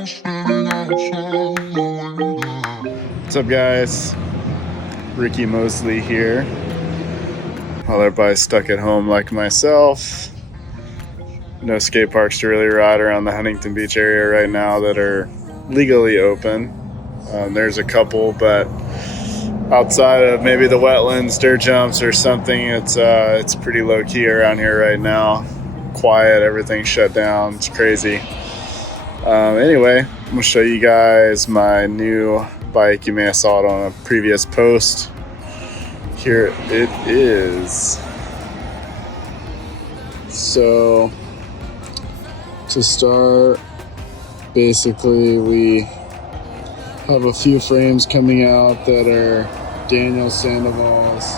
What's up, guys? Ricky Moseley here. While everybody's stuck at home like myself, no skate parks to really ride around the Huntington Beach area right now that are legally open. There's a couple, but outside of maybe the wetlands, dirt jumps or something, it's pretty low key around here right now. Quiet, everything's shut down. It's crazy. Anyway, I'm gonna show you guys my new bike. You may have saw it on a previous post. Here it is. So to start, basically we have a few frames coming out that are Daniel Sandoval's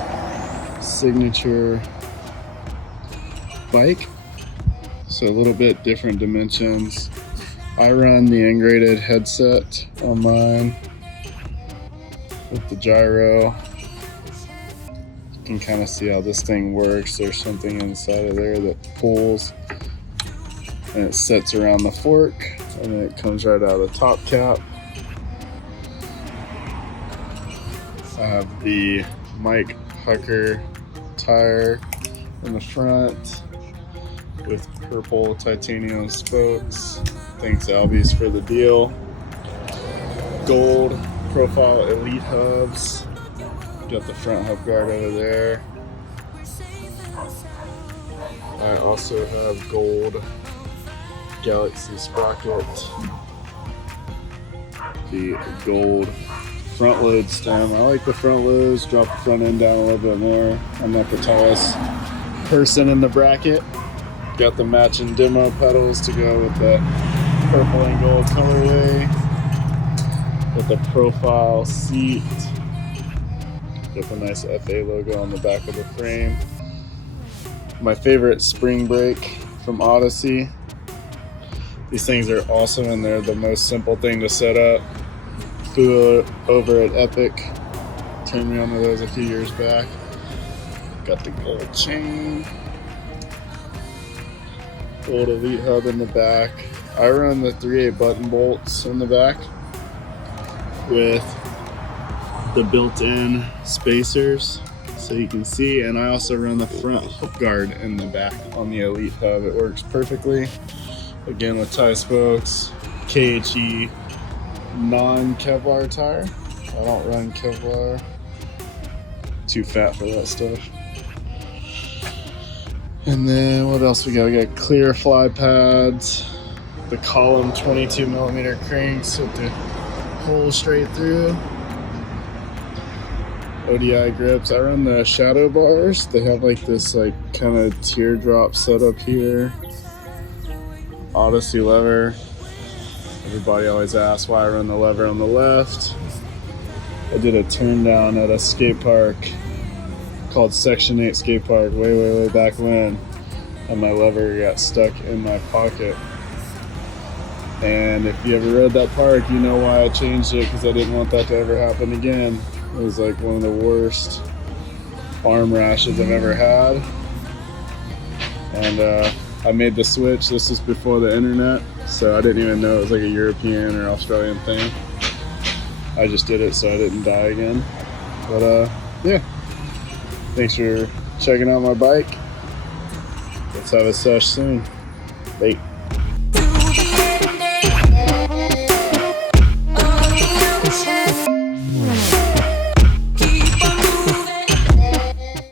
signature bike. So a little bit different dimensions. I run the ungraded headset on mine with the gyro. You can kind of see how this thing works. There's something inside of there that pulls and it sets around the fork, and then it comes right out of the top cap. I have the Mike Hucker tire in the front with purple titanium spokes. Thanks Albies for the deal. Gold profile elite hubs. Got the front hub guard over there. I also have gold Galaxy sprocket. The gold front load stem. I like the front loads. Drop the front end down a little bit more. I'm not the tallest person in the bracket. Got the matching demo pedals to go with the purple and gold colorway. With the profile seat. Got the nice FA logo on the back of the frame. My favorite spring brake from Odyssey. These things are awesome and they're the most simple thing to set up. Flew over at Epic. Turned me on to those a few years back. Got the gold chain. Gold elite hub in the back. I run the 3/8 button bolts in the back with the built-in spacers so you can see, and I also run the front hook guard in the back on the elite hub. It works perfectly. Again with tie spokes, KHE non-Kevlar tire. I don't run Kevlar. Too fat for that stuff. And then what else we got? We got clear fly pads, the column 22mm cranks with the hole straight through. ODI grips. I run the shadow bars. They have like this like kind of teardrop setup here. Odyssey lever. Everybody always asks why I run the lever on the left. I did a turn down at a skate park called Section 8 Skate Park way back when, and my lever got stuck in my pocket. And if you ever rode that park, you know why I changed it, because I didn't want that to ever happen again. It was like one of the worst arm rashes I've ever had. And I made the switch. This was before the internet, so I didn't even know it was like a European or Australian thing. I just did it so I didn't die again. But yeah, thanks for checking out my bike. Let's have a sesh soon. Bye.